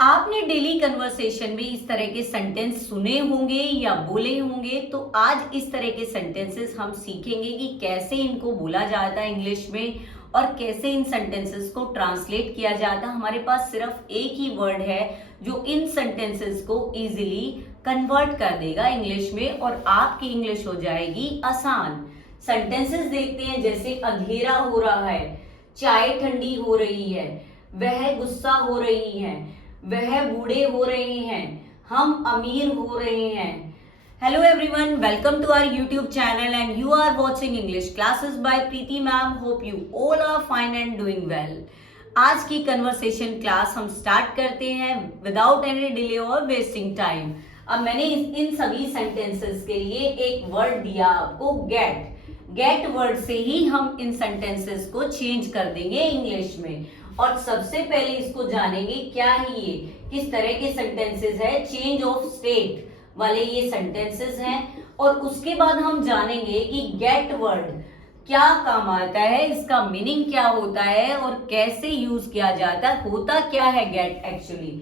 आपने daily conversation में इस तरह के सेंटेंस सुने होंगे या बोले होंगे, तो आज इस तरह के सेंटेंसेस हम सीखेंगे कि कैसे इनको बोला जाता है इंग्लिश में और कैसे इन सेंटेंसेस को ट्रांसलेट किया जाता है। हमारे पास सिर्फ एक ही वर्ड है जो इन सेंटेंसेस को इजीली कन्वर्ट कर देगा इंग्लिश में और आपकी इंग्लिश हो जाएगी आसान। सेंटेंसेस देखते हैं, जैसे अंधेरा हो रहा है, चाय ठंडी हो रही है, वह गुस्सा हो रही है, वह बूढ़े हो रहे हैं, हम अमीर हो रहे हैं। Hello everyone, welcome to our YouTube channel and you are watching English classes by Preeti ma'am. Hope you all are fine and doing well. आज की कन्वर्सेशन क्लास हम स्टार्ट करते हैं विदाउट एनी डिले और वेस्टिंग टाइम। अब मैंने इन सभी sentences के लिए एक वर्ड दिया आपको, गेट। गेट वर्ड से ही हम इन सेंटेंसेस को चेंज कर देंगे इंग्लिश में। और सबसे पहले इसको जानेंगे क्या है ये, किस तरह के सेंटेंसेस है, चेंज ऑफ स्टेट वाले ये सेंटेंसेस हैं। और उसके बाद हम जानेंगे कि गेट वर्ड क्या काम आता है, इसका मीनिंग क्या होता है और कैसे यूज किया जाता है, होता क्या है गेट एक्चुअली।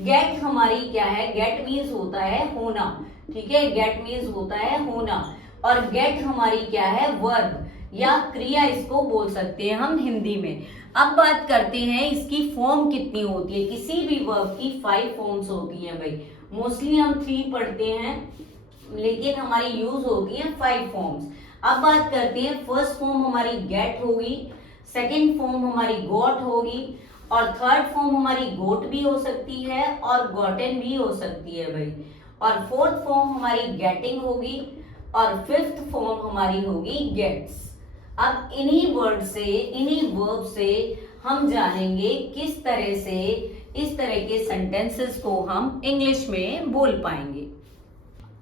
गेट हमारी क्या है, गेट मीन्स होता है होना, ठीक है, गेट मीन्स होता है होना। और गेट हमारी क्या है, वर्ब या क्रिया इसको बोल सकते हैं हम हिंदी में। अब बात करते हैं इसकी फॉर्म कितनी होती है। किसी भी वर्ब की 5 फॉर्म्स होती हैं भाई, मोस्टली हम 3 पढ़ते हैं लेकिन हमारी यूज होती है 5 फॉर्म्स। अब बात करते हैं, फर्स्ट फॉर्म हमारी गेट होगी, सेकेंड फॉर्म हमारी गॉट होगी और थर्ड फॉर्म हमारी गोट भी हो सकती है और गॉटन भी हो सकती है भाई। और फोर्थ फॉर्म हमारी गेटिंग होगी और फिफ्थ फॉर्म हमारी होगी गेट्स। अब इन्हीं वर्ड से, इन्हीं वर्ब से हम जानेंगे किस तरह से इस तरह के सेंटेंसेस को हम इंग्लिश में बोल पाएंगे।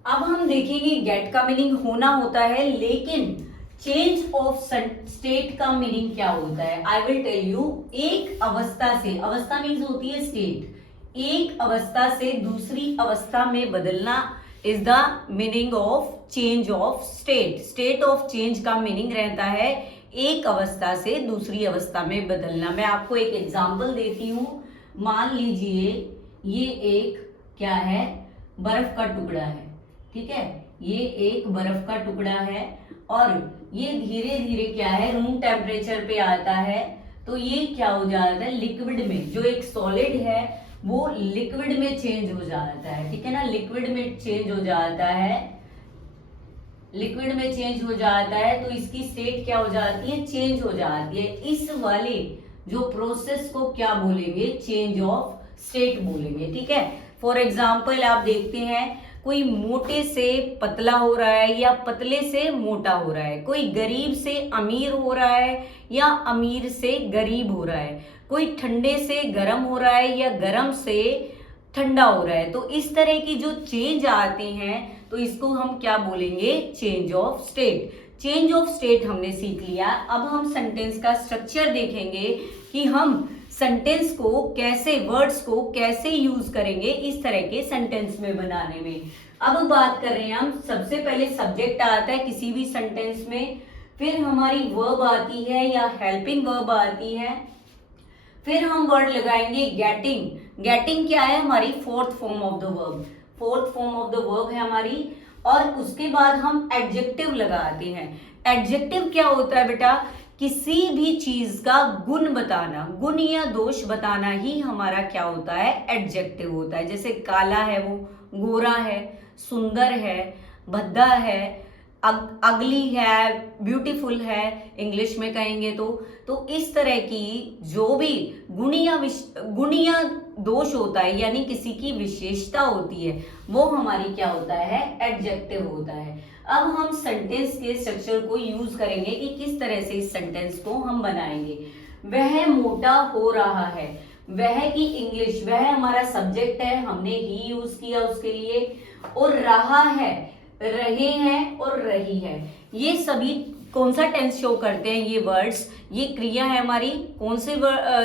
अब हम देखेंगे गेट का मीनिंग होना होता है, लेकिन चेंज ऑफ स्टेट का मीनिंग क्या होता है। I will tell you. एक अवस्था से, अवस्था मीन्स होती है स्टेट, एक अवस्था से दूसरी अवस्था में बदलना is the meaning of change of state. State of change का मीनिंग रहता है एक अवस्था से दूसरी अवस्था में बदलना। मैं आपको एक एग्जांपल देती हूँ। मान लीजिए ये एक क्या है, बर्फ का टुकड़ा है, ठीक है, ये एक बर्फ का टुकड़ा है और ये धीरे धीरे क्या है, रूम टेम्परेचर पे आता है तो ये क्या हो जाता है, लिक्विड में, जो एक सॉलिड है वो लिक्विड में चेंज हो जाता है, ठीक है ना, लिक्विड में चेंज हो जाता है, लिक्विड में चेंज हो जाता है तो इसकी स्टेट क्या हो जाती है, चेंज हो जाती है। इस वाले जो प्रोसेस को क्या बोलेंगे, चेंज ऑफ स्टेट बोलेंगे, ठीक है। फॉर एग्जाम्पल आप देखते हैं, कोई मोटे से पतला हो रहा है या पतले से मोटा हो रहा है, कोई गरीब से अमीर हो रहा है या अमीर से गरीब हो रहा है, कोई ठंडे से गर्म हो रहा है या गर्म से ठंडा हो रहा है। तो इस तरह की जो चेंज आते हैं तो इसको हम क्या बोलेंगे, change of state. Change of state हमने सीख लिया। अब हम सेंटेंस का स्ट्रक्चर देखेंगे कि हम सेंटेंस को कैसे, वर्ड्स को कैसे यूज करेंगे इस तरह के सेंटेंस में बनाने में। अब बात कर रहे हैं हम, सबसे पहले सब्जेक्ट आता है किसी भी सेंटेंस में, फिर हमारी वर्ब आती है या हेल्पिंग वर्ब आती है, फिर हम वर्ड लगाएंगे गेटिंग। गेटिंग क्या है, हमारी fourth form of the verb, fourth form of the verb है हमारी। और उसके बाद हम एडजेक्टिव लगाते हैं। एडजेक्टिव क्या होता है बेटा, किसी भी चीज का गुण बताना, गुण या दोष बताना ही हमारा क्या होता है, एडजेक्टिव होता है। जैसे काला है वो गोरा है, सुंदर है, भद्दा है, अगली है, ब्यूटीफुल है इंग्लिश में कहेंगे तो इस तरह की जो भी गुण या दोष होता है, यानी किसी की विशेषता होती है, वो हमारी क्या होता है, एडजेक्टिव होता है। अब हम सेंटेंस के स्ट्रक्चर को यूज करेंगे कि किस तरह से इस सेंटेंस को हम बनाएंगे। वह मोटा हो रहा है, वह की इंग्लिश, वह हमारा सब्जेक्ट है, हमने ही यूज किया उसके लिए। और रहा है, रहे हैं और रही है, ये सभी कौन सा टेंस शो करते हैं, ये वर्ड्स, ये क्रिया है हमारी, कौन से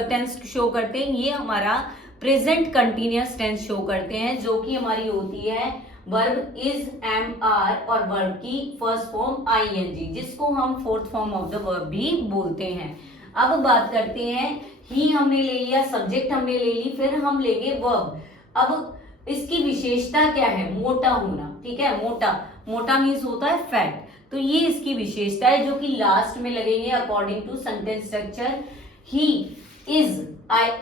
टेंस शो करते हैं, ये हमारा प्रेजेंट कंटिन्यूअस टेंस शो करते हैं, जो कि हमारी होती है वर्ब इज, एम, आर और वर्ब की फर्स्ट फॉर्म आईएनजी, जिसको हम fourth form of the verb भी बोलते हैं। अब बात करते हैं ही हमने ले लिया, सब्जेक्ट हमने ले ली, फिर हम लेंगे वर्ब। अब इसकी विशेषता क्या है? मोटा होना, ठीक है। मोटा, मोटा मीन्स होता है फैट, तो ये इसकी विशेषता है जो कि लास्ट में लगेंगे according to sentence structure. He is,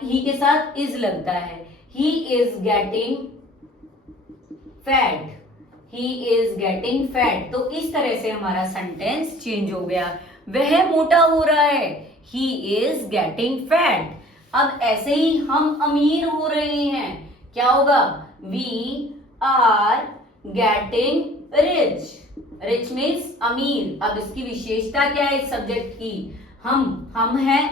he के साथ इज लगता है, he is getting fat, he is getting fat. तो इस तरह से हमारा सेंटेंस चेंज हो गया, वह मोटा हो रहा है, ही इज गेटिंग फैट। अब ऐसे ही हम अमीर हो रहे हैं, क्या होगा? We are getting rich, rich means अमीर। अब इसकी विशेषता क्या है इस सब्जेक्ट की? हम है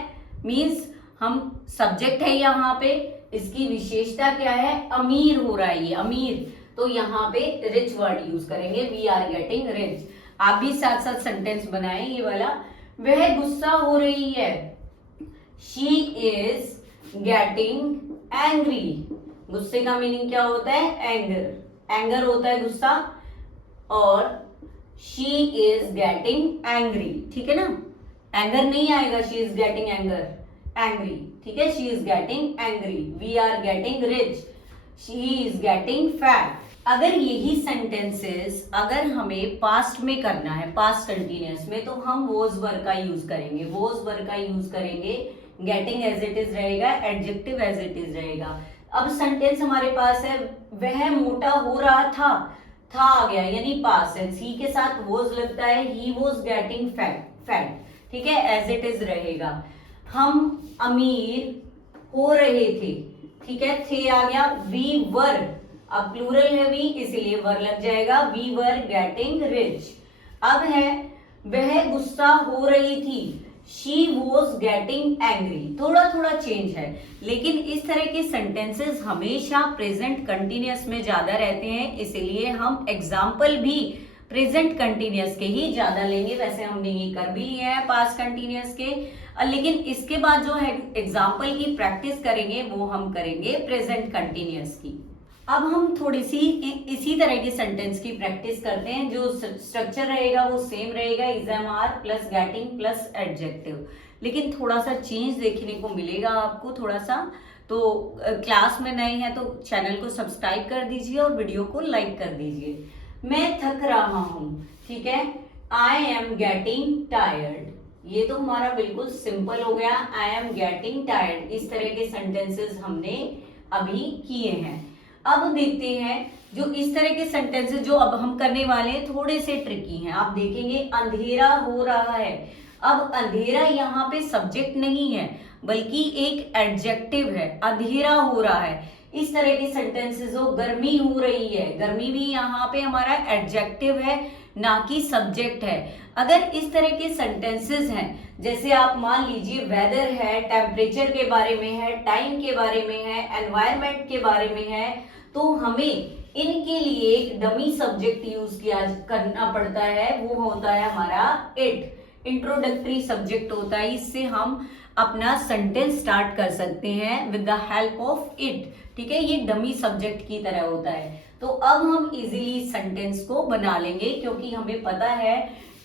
मीन्स हम सब्जेक्ट है यहाँ पे, इसकी विशेषता क्या है? अमीर हो रहा है ये, अमीर। तो यहाँ पे रिच वर्ड यूज करेंगे, वी आर गेटिंग रिच। आप भी साथ साथ सेंटेंस बनाएं ये वाला। वह गुस्सा हो रही है, शी इज गेटिंग एंग्री। गुस्से का मीनिंग क्या होता है? एंगर, एंगर होता है गुस्सा, और शी इज गेटिंग एंग्री, ठीक है ना। एंगर नहीं आएगा, she is getting anger, angry, ठीक है। She is getting angry, we are getting rich, she is getting fat. अगर यही सेंटेंसेस अगर हमें पास्ट में करना है, पास्ट कंटिन्यूअस में, तो हम वॉज वर्ब का यूज करेंगे, वॉज वर्ब का यूज करेंगे। गेटिंग एज इट इज रहेगा, एडजेक्टिव एज इट इज रहेगा। अब सेंटेंस हमारे पास है, वह मोटा हो रहा था आ गया यानी पास्ट टेंस, ही के साथ वॉज लगता है, ही वॉज गेटिंग फैट, ठीक है, एज इट इज रहेगा। हम अमीर हो रहे थे, ठीक है, थे आ गया, वी वर, अब प्लूरल है वी इसलिए वर लग जाएगा, वी वर गेटिंग रिच। अब है वह गुस्सा हो रही थी, शी वॉज गेटिंग एंग्री। थोड़ा थोड़ा चेंज है, लेकिन इस तरह के सेंटेंसेस हमेशा प्रेजेंट कंटिन्यूअस में ज्यादा रहते हैं, इसलिए हम एग्जाम्पल भी प्रेजेंट कंटिन्यूअस के ही ज्यादा लेंगे। वैसे हमने ये कर भी लिया है पास्ट कंटिन्यूअस के, लेकिन इसके बाद जो है एग्जाम्पल की प्रैक्टिस करेंगे वो हम करेंगे प्रेजेंट कंटिन्यूअस की। अब हम थोड़ी सी इसी तरह के सेंटेंस की प्रैक्टिस करते हैं। जो स्ट्रक्चर रहेगा वो सेम रहेगा, is am are plus getting plus adjective, लेकिन थोड़ा सा चेंज देखने को मिलेगा आपको थोड़ा सा। तो क्लास में नए हैं तो चैनल को सब्सक्राइब कर दीजिए और वीडियो को लाइक कर दीजिए। मैं थक रहा हूं, ठीक है, आई एम गेटिंग टायर्ड, ये तो हमारा बिल्कुल सिंपल हो गया, आई एम गेटिंग टायर्ड। इस तरह के सेंटेंसेस हमने अभी किए हैं। अब देखते हैं जो इस तरह के सेंटेंसेस जो अब हम करने वाले हैं थोड़े से ट्रिकी हैं। आप देखेंगे अंधेरा हो रहा है, अब अंधेरा यहाँ पे सब्जेक्ट नहीं है बल्कि एक एडजेक्टिव है, अंधेरा हो रहा है। इस तरह के सेंटेंसेस हो, गर्मी हो रही है, गर्मी भी यहाँ पे हमारा एडजेक्टिव है ना कि सब्जेक्ट है। अगर इस तरह के सेंटेंसेस हैं, जैसे आप मान लीजिए वेदर है, टेम्परेचर के बारे में है, टाइम के बारे में है, एनवायरनमेंट के बारे में है, तो हमें इनके लिए एक डमी सब्जेक्ट यूज किया करना पड़ता है, वो होता है हमारा इट, इंट्रोडक्टरी सब्जेक्ट होता है। इससे हम अपना सेंटेंस स्टार्ट कर सकते हैं with the help of it, ठीक है, ये डमी सब्जेक्ट की तरह होता है। तो अब हम इजीली सेंटेंस को बना लेंगे क्योंकि हमें पता है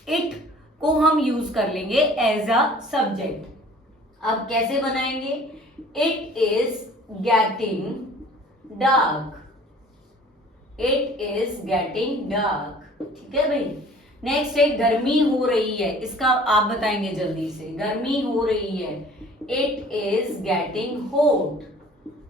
इट को हम यूज कर लेंगे एज अ सब्जेक्ट। अब कैसे बनाएंगे? It is getting dark, it is getting dark, ठीक है भाई। नेक्स्ट है गर्मी हो रही है, इसका आप बताएंगे जल्दी से, गर्मी हो रही है, it is getting hot,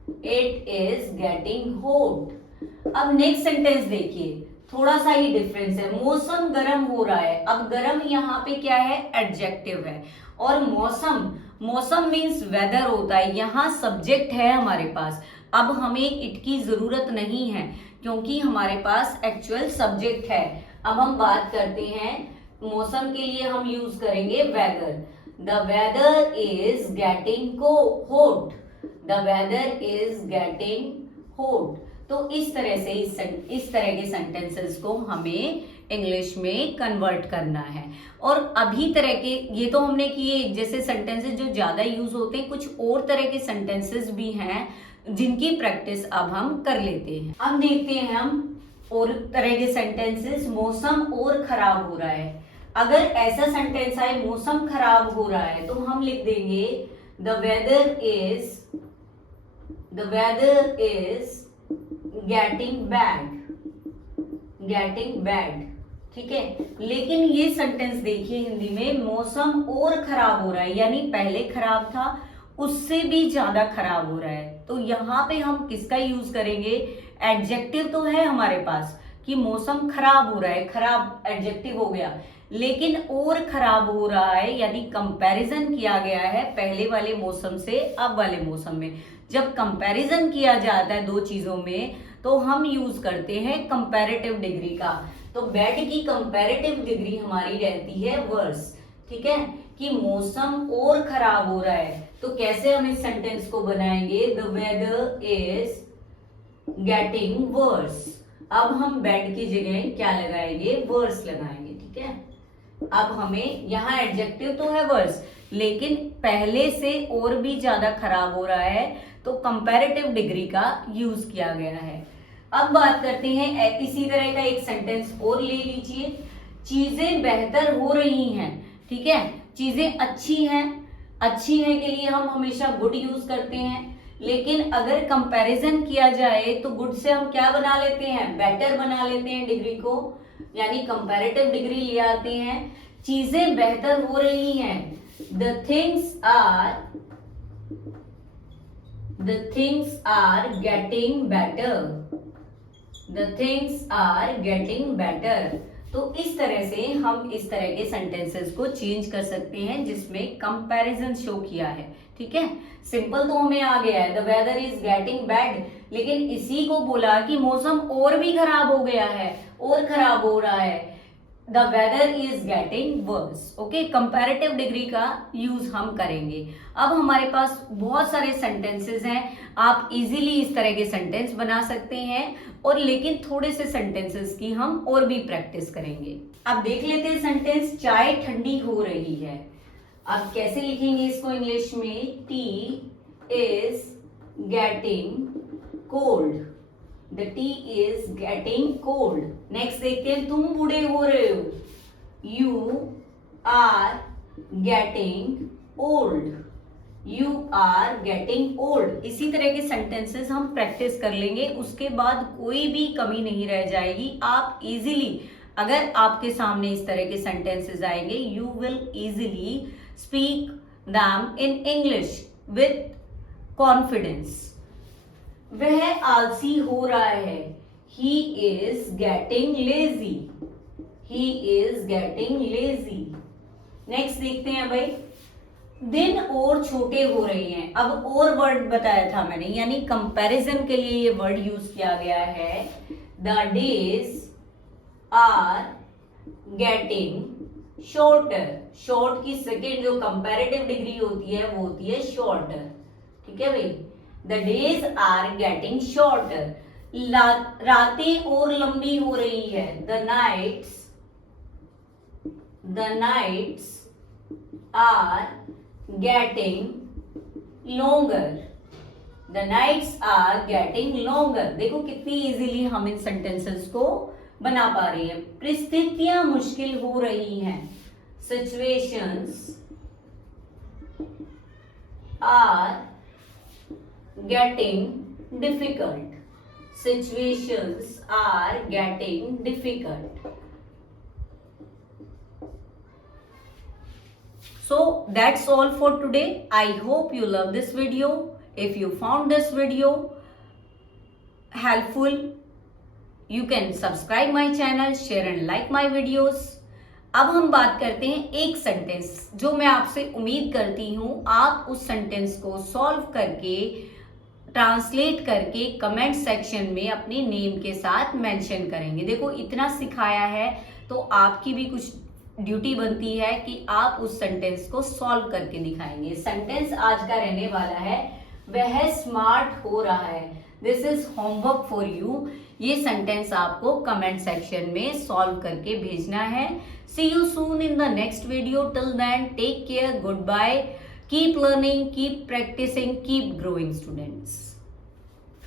it is getting hot. अब नेक्स्ट सेंटेंस देखिए, थोड़ा सा ही डिफरेंस है, मौसम गर्म हो रहा है। अब गर्म यहाँ पे क्या है? एडजेक्टिव है, और मौसम, मौसम मीन्स वेदर होता है, यहाँ सब्जेक्ट है हमारे पास। अब हमें इट की जरूरत नहीं है क्योंकि हमारे पास एक्चुअल सब्जेक्ट है। अब हम बात करते हैं मौसम के लिए हम यूज करेंगे weather, the weather is getting hot, the weather is getting hot. तो इस तरह से इस तरह के सेंटेंसेस को हमें इंग्लिश में कन्वर्ट करना है। और अभी तरह के ये तो हमने किए जैसे सेंटेंसेस जो ज्यादा यूज होते हैं, कुछ और तरह के सेंटेंसेस भी हैं जिनकी प्रैक्टिस अब हम कर लेते हैं। अब देखते हैं हम और तरह के सेंटेंसेस। मौसम और खराब हो रहा है, अगर ऐसा सेंटेंस आए मौसम खराब हो रहा है तो हम लिख देंगे the weather is getting bad, ठीक है। लेकिन ये सेंटेंस देखिए हिंदी में, मौसम और खराब हो रहा है, यानी पहले खराब था उससे भी ज्यादा खराब हो रहा है। तो यहाँ पे हम किसका यूज करेंगे? एडजेक्टिव तो है हमारे पास कि मौसम खराब हो रहा है, खराब एडजेक्टिव हो गया, लेकिन और खराब हो रहा है, यानी कंपैरिजन किया गया है पहले वाले मौसम से अब वाले मौसम में। जब कंपैरिजन किया जाता है दो चीजों में तो हम यूज करते हैं कंपैरेटिव डिग्री का। तो बैड की कंपैरेटिव डिग्री हमारी रहती है वर्स, ठीक है, कि मौसम और खराब हो रहा है। तो कैसे हम इस सेंटेंस को बनाएंगे? The weather is getting worse. अब हम बैड की जगह क्या लगाएंगे? वर्स लगाएंगे, ठीक है। अब हमें यहाँ एडजेक्टिव तो है वर्स, लेकिन पहले से और भी ज्यादा खराब हो रहा है, तो कंपैरेटिव डिग्री का यूज किया गया है। अब बात करते हैं, इसी तरह का एक सेंटेंस और ले लीजिए। चीजें बेहतर हो रही हैं, ठीक है, चीजें अच्छी हैं के लिए हम हमेशा गुड यूज करते हैं, लेकिन अगर कंपैरिजन किया जाए तो गुड से हम क्या बना लेते हैं? बेटर बना लेते हैं डिग्री को, यानी कंपैरेटिव डिग्री ले आते हैं। चीजें बेहतर हो रही हैं, the things are getting better. तो इस तरह से हम इस तरह के सेंटेंसेस को चेंज कर सकते हैं जिसमें कंपैरिजन शो किया है, ठीक है। सिंपल तो हमें आ गया है, the weather is getting bad, लेकिन इसी को बोला कि मौसम और भी खराब हो गया है, और खराब हो रहा है, the weather is getting worse. Okay, comparative degree का यूज हम करेंगे। अब हमारे पास बहुत सारे सेंटेंसेस हैं, आप इजीली इस तरह के सेंटेंस बना सकते हैं, और लेकिन थोड़े से सेंटेंसेस की हम और भी प्रैक्टिस करेंगे। अब देख लेते हैं सेंटेंस, चाय ठंडी हो रही है। अब कैसे लिखेंगे इसको इंग्लिश में? Tea is getting cold, the tea is getting cold. Next देखते हैं, तुम बूढ़े हो रहे हो, you are getting old, you are getting old. इसी तरह के सेंटेंसेस हम प्रैक्टिस कर लेंगे, उसके बाद कोई भी कमी नहीं रह जाएगी। आप इजीली, अगर आपके सामने इस तरह के सेंटेंसेस आएंगे, you will easily speak them in English with confidence. वह आलसी हो रहा है, he is getting lazy, he is getting lazy. Next देखते हैं भाई, दिन और छोटे हो रहे हैं। अब और वर्ड बताया था मैंने, यानी कंपैरिजन के लिए ये वर्ड यूज किया गया है। The days are getting shorter. Short की सेकेंड जो कंपैरेटिव डिग्री होती है वो होती है शॉर्टर, ठीक है भाई। The days are getting shorter. रातें और लंबी हो रही है, the nights are getting longer, the nights are getting longer. देखो कितनी इजीली हम इन सेंटेंसेस को बना पा रही हैं। परिस्थितियां मुश्किल हो रही हैं, situations are getting difficult, situations are getting difficult. So that's all for today. I hope you love this video. If you found this video helpful, you can subscribe my channel, share and like my videos. अब हम बात करते हैं एक sentence जो मैं आपसे उम्मीद करती हूँ आप उस सेंटेंस को सॉल्व करके, ट्रांसलेट करके कमेंट सेक्शन में अपने नेम के साथ मेंशन करेंगे। देखो इतना सिखाया है तो आपकी भी कुछ ड्यूटी बनती है कि आप उस सेंटेंस को सॉल्व करके दिखाएंगे। सेंटेंस आज का रहने वाला है, वह स्मार्ट हो रहा है। This is homework for you. ये सेंटेंस आपको कमेंट सेक्शन में सॉल्व करके भेजना है। See you soon in the next video. Till then take care, goodbye, keep learning, keep practising, keep growing students.